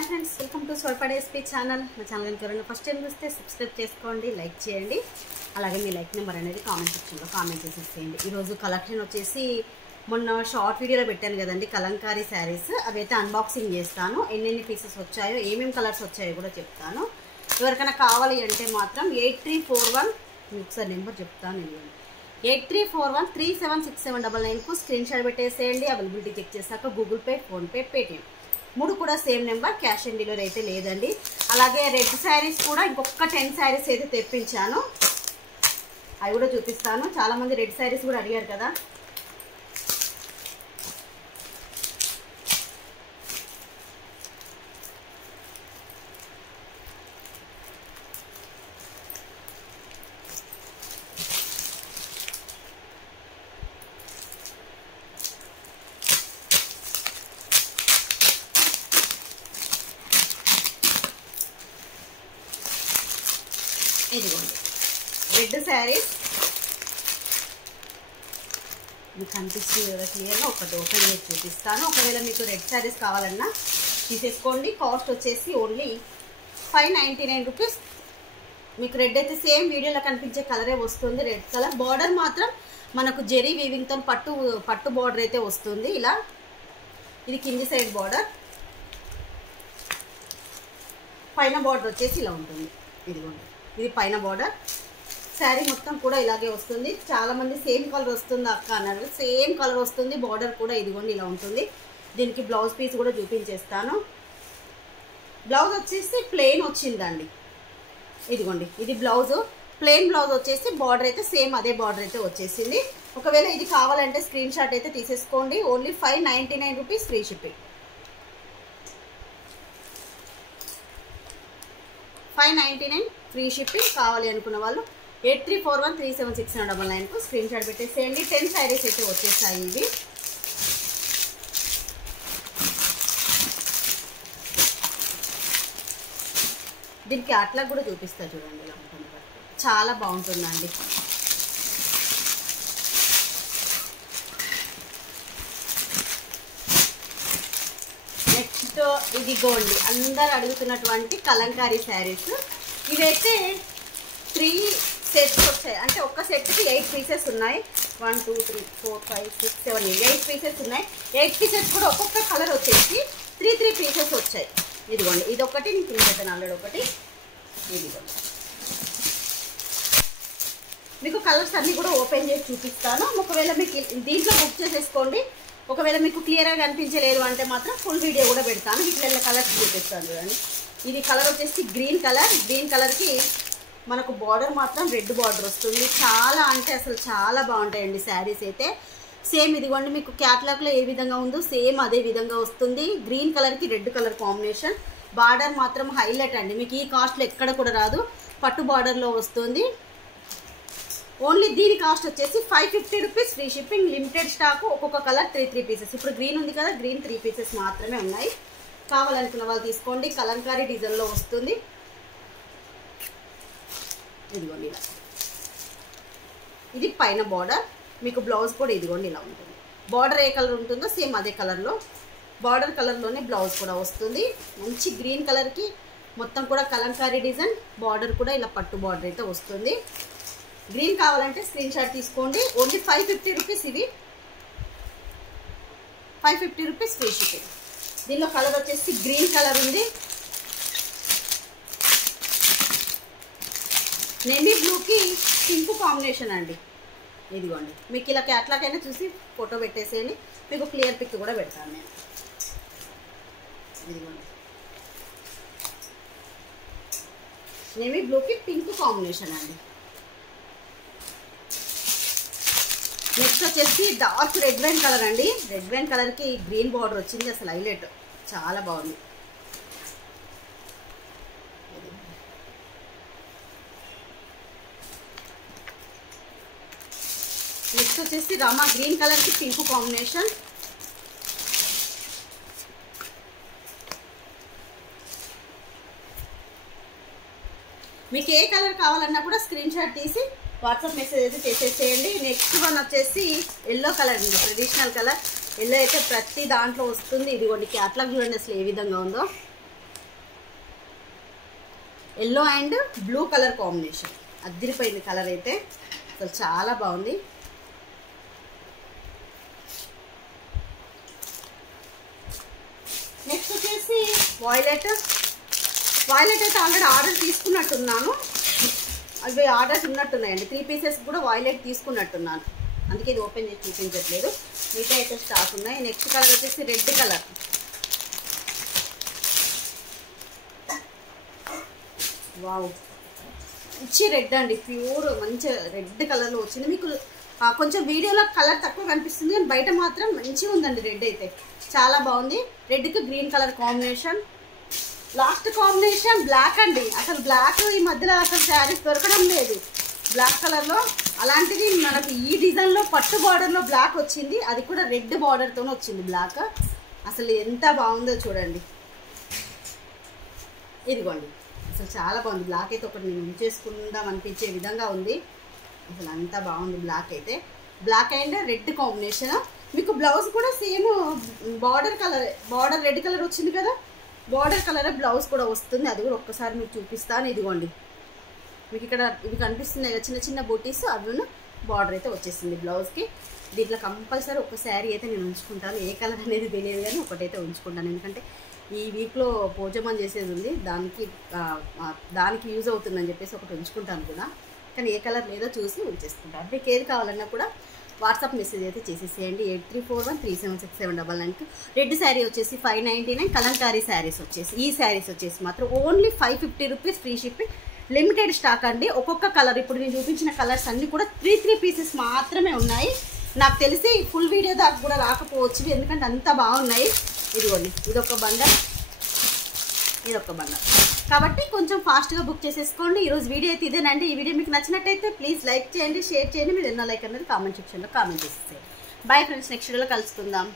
Hi friends, welcome to స్వల్పడే SP channel. మా channel ఎవరైనా ఫస్ట్ టైం చూస్తే సబ్స్క్రైబ్ చేసుకోండి, లైక్ చేయండి. అలాగే మీ లైక్ నెంబర్ అనేది కామెంట్ సెక్షన్లో కామెంట్ చేసేసేయండి. ఈరోజు కలెక్షన్ వచ్చేసి మొన్న షార్ట్ వీడియోలో పెట్టాను కదండి, కలంకారీ శారీస్. అవైతే అన్బాక్సింగ్ చేస్తాను. ఎన్నెన్ని పీసెస్ వచ్చాయో, ఏమేమి కలర్స్ వచ్చాయో కూడా చెప్తాను. ఎవరికైనా కావాలి అంటే మాత్రం 8341 ఒకసారి నెంబర్ చెప్తాను. 8341376799కు స్క్రీన్ షాట్ పెట్టేసేయండి. అవైలబిలిటీ చెక్ చేశాక గూగుల్ పే, ఫోన్పే, పేటిఎం మూడు కూడా same number. Cash on delivery అయితే లేదండి. అలాగే రెడ్ శారీస్ కూడా ఇంకొక 10 శారీస్ అయితే తెప్పించాను, అవి కూడా చూపిస్తాను. చాలామంది రెడ్ శారీస్ కూడా అడిగారు కదా. ఇదిగోండి రెడ్ శారీస్ మీకు కనిపిస్తుంది కదా క్లియర్గా. ఒకటి ఓపెన్ చేసి చూపిస్తాను. ఒకవేళ మీకు రెడ్ శారీస్ కావాలన్నా తీసేసుకోండి. కాస్ట్ వచ్చేసి ఓన్లీ 599 రూపీస్. మీకు రెడ్ అయితే సేమ్ వీడియోలో కనిపించే కలరే వస్తుంది, రెడ్ కలర్. బార్డర్ మాత్రం మనకు జెరీ వీవింగ్తో పట్టు బార్డర్ అయితే వస్తుంది. ఇలా ఇది కింది సైడ్ బార్డర్, పైన బార్డర్ వచ్చేసి ఇలా ఉంటుంది. ఇదిగోండి, ఇది పైన బార్డర్. శారీ మొత్తం కూడా ఇలాగే వస్తుంది. చాలామంది సేమ్ కలర్ వస్తుంది అక్క అన్నారు. సేమ్ కలర్ వస్తుంది. బార్డర్ కూడా ఇదిగోండి ఇలా ఉంటుంది. దీనికి బ్లౌజ్ పీస్ కూడా చూపించేస్తాను. బ్లౌజ్ వచ్చేసి ప్లెయిన్ వచ్చిందండి. ఇదిగోండి, ఇది బ్లౌజ్ ప్లెయిన్ బ్లౌజ్ వచ్చేసి బార్డర్ అయితే సేమ్ అదే బార్డర్ అయితే వచ్చేసింది. ఒకవేళ ఇది కావాలంటే స్క్రీన్ షాట్ అయితే తీసేసుకోండి. Only 599 rupees free shipping. 599 free shipping. కావాలి అనుకున్న వాళ్ళు 8341376799కు స్క్రీన్ షాట్ పెట్టేసేయండి. 10 శారీస్ అయితే వచ్చేసాయి ఇవి. దీనికి అట్లా కూడా చూపిస్తా చూడండి, ఇలా ఉంటుంది. చాలా బాగుంటుందండి. నెక్స్ట్ ఇదిగోండి, అందరు అడుగుతున్నటువంటి కలంకారీ శారీస్. ఇవైతే 3 సెట్స్ వచ్చాయి. అంటే ఒక్క సెట్కి 8 పీసెస్ ఉన్నాయి. 1 2 3 4 5 6 7 8 పీసెస్ ఉన్నాయి. 8 పీసెస్ కూడా ఒక్కొక్క కలర్ వచ్చేసి 3 పీసెస్ వచ్చాయి. ఇదిగోండి, ఇది ఒకటి నీకు పెట్టాను ఆల్రెడీ ఒకటి. ఇదిగోండి, మీకు కలర్స్ అన్నీ కూడా ఓపెన్ చేసి చూపిస్తాను. ఒకవేళ మీకు దీంట్లో బుక్ చేసేసుకోండి. ఒకవేళ మీకు క్లియర్గా కనిపించలేదు అంటే మాత్రం ఫుల్ వీడియో కూడా పెడతాను. వీటిలో కలర్స్ చూపిస్తాను చూడండి. ఇది కలర్ వచ్చేసి గ్రీన్ కలర్. గ్రీన్ కలర్కి మనకు బార్డర్ మాత్రం రెడ్ బార్డర్ వస్తుంది. చాలా అంటే అసలు చాలా బాగుంటాయండి శారీస్ అయితే. సేమ్ ఇదిగోండి, మీకు క్యాట్లాగ్లో ఏ విధంగా ఉందో సేమ్ అదే విధంగా వస్తుంది. గ్రీన్ కలర్కి రెడ్ కలర్ కాంబినేషన్. బార్డర్ మాత్రం హైలైట్ అండి. మీకు ఈ కాస్ట్లో ఎక్కడ కూడా రాదు. పట్టు బార్డర్లో వస్తుంది. ఓన్లీ దీని కాస్ట్ వచ్చేసి 550 rupees free shipping. Limited stock. ఒక్కొక్క కలర్ 3 పీసెస్. ఇప్పుడు గ్రీన్ ఉంది కదా, గ్రీన్ 3 పీసెస్ మాత్రమే ఉన్నాయి. కావాలనుకున్న వాళ్ళు తీసుకోండి. కలంకారీ డిజైన్లో వస్తుంది. ఇదిగోండి ఇలా, ఇది పైన బార్డర్. మీకు బ్లౌజ్ కూడా ఇదిగోండి ఇలా ఉంటుంది. బార్డర్ ఏ కలర్ ఉంటుందో సేమ్ అదే కలర్లో, బార్డర్ కలర్లోనే బ్లౌజ్ కూడా వస్తుంది. మంచి గ్రీన్ కలర్కి మొత్తం కూడా కలంకారీ డిజైన్. బార్డర్ కూడా ఇలా పట్టు బార్డర్ అయితే వస్తుంది. గ్రీన్ కావాలంటే స్క్రీన్ షాట్ తీసుకోండి. Only 550 rupees. ఇవి 550 రూపీస్ ఫ్రీ షిప్పింగ్. దీనిలో కలర్ వచ్చేసి గ్రీన్ కలర్ ఉంది. నేవీ బ్లూకి పింక్ కాంబినేషన్ అండి. ఇదిగోండి, మీకు ఇలా క్యాట్లాగైనా చూసి ఫోటో పెట్టేసేయండి. మీకు క్లియర్ పిక్ కూడా పెడతాను నేను. ఇదిగోండి, నేవీ బ్లూకి పింక్ కాంబినేషన్ అండి. నెక్స్ట్ వచ్చేసి డార్క్ రెడ్ వైన్ కలర్ అండి. రెడ్ వైన్ కలర్కి గ్రీన్ బార్డర్ వచ్చింది. అసలు హైలైట్, చాలా బాగుంది. నెక్స్ట్ వచ్చేసి రామా గ్రీన్ కలర్కి పింక్ కాంబినేషన్. మీకు ఏ కలర్ కావాలన్నా కూడా స్క్రీన్ షాట్ తీసి వాట్సాప్ మెసేజ్ అయితే చేసేసేయండి. నెక్స్ట్ వన్ వచ్చేసి ఎల్లో కలర్ అండి, ట్రెడిషనల్ కలర్. ఎల్లో అయితే ప్రతి దాంట్లో వస్తుంది. ఇదిగోండి, క్యాట్లాగ్ చూడండి అసలు ఏ విధంగా ఉందో. Yellow and blue colour combination. అదిరిపోయింది కలర్ అయితే, అసలు చాలా బాగుంది. నెక్స్ట్ వచ్చేసి వాయిలెట్ అయితే ఆల్రెడీ ఆర్డర్ తీసుకున్నట్టున్నాను. అవి ఆర్డర్స్ ఉన్నట్టున్నాయండి. 3 పీసెస్ కూడా వాయిలెట్ తీసుకున్నట్టున్నాను, అందుకే ఇది ఓపెన్ చేసి చూపించట్లేదు. మిగతా అయితే స్టాక్ ఉన్నాయి. నెక్స్ట్ కలర్ వచ్చేసి రెడ్ కలర్. వావ్, మంచి రెడ్ అండి, ప్యూర్ మంచి రెడ్ కలర్లో వచ్చింది. మీకు కొంచెం వీడియోలో కలర్ తక్కువ కనిపిస్తుంది కానీ బయట మాత్రం మంచిగా ఉందండి. రెడ్ అయితే చాలా బాగుంది. రెడ్కి green colour combination. Last combination black అండి. అసలు బ్లాక్ ఈ మధ్యలో అసలు శారీస్ దొరకడం లేదు బ్లాక్ కలర్లో. అలాంటిది మనకు ఈ డిజైన్లో పట్టు బార్డర్లో బ్లాక్ వచ్చింది, అది కూడా రెడ్ బార్డర్తో వచ్చింది బ్లాక్. అసలు ఎంత బాగుందో చూడండి. ఇదిగోండి, అసలు చాలా బాగుంది. బ్లాక్ అయితే ఒకటి నేను ఉంచేసుకుందాం అనిపించే విధంగా ఉంది. అసలు అంతా బాగుంది బ్లాక్ అయితే. Black and red combination. మీకు బ్లౌజ్ కూడా same border colour, border red colour వచ్చింది కదా, బార్డర్ కలర్ బ్లౌజ్ కూడా వస్తుంది. అది కూడా ఒక్కసారి మీకు చూపిస్తాను. ఇదిగోండి, మీకు ఇక్కడ ఇవి కనిపిస్తున్నాయి కదా చిన్న చిన్న బూటీస్, అవి బార్డర్ అయితే వచ్చేసింది బ్లౌజ్కి. దీంట్లో కంపల్సరీ ఒక శారీ అయితే నేను ఉంచుకుంటాను. ఏ కలర్ అనేది తెలియదు కానీ ఒకటైతే ఉంచుకుంటాను, ఎందుకంటే ఈ వీక్లో పోజమని చేసేది ఉంది, దానికి యూజ్ అవుతుందని చెప్పేసి ఒకటి ఉంచుకుంటాను కూడా. కానీ ఏ కలర్ లేదో చూసి ఉంచేసుకుంటాను. మీకు ఏది కావాలన్నా కూడా వాట్సాప్ మెసేజ్ అయితే చేసేసేయండి. 8341376799. రెడ్ శారీ వచ్చేసి 599. కలంకారీ శారీస్ వచ్చేసి, ఈ శారీస్ వచ్చేసి మాత్రం only 550 rupees, free shipping. Limited stock అండి. ఒక్కొక్క కలర్, ఇప్పుడు నేను చూపించిన కలర్స్ అన్నీ కూడా 3 పీసెస్ మాత్రమే ఉన్నాయి. నాకు తెలిసి ఫుల్ వీడియో దాకా కూడా రాకపోవచ్చు, ఎందుకంటే అంత బాగున్నాయి. ఇదిగోండి, ఇదొక బండల్, ఇదొక బండల్. కాబట్టి కొంచెం ఫాస్ట్గా బుక్ చేసేసుకోండి. ఈరోజు వీడియో అయితే ఇదేనండి. ఈ వీడియో మీకు నచ్చినట్టయితే ప్లీజ్ లైక్ చేయండి, షేర్ చేయండి. మీరు ఎన్నో లైక్ అనేది కామెంట్ సెక్షన్లో కామెంట్ చేసేసేయండి. బాయ్ ఫ్రెండ్స్, నెక్స్ట్ వీడియోలో కలుసుకుందాం.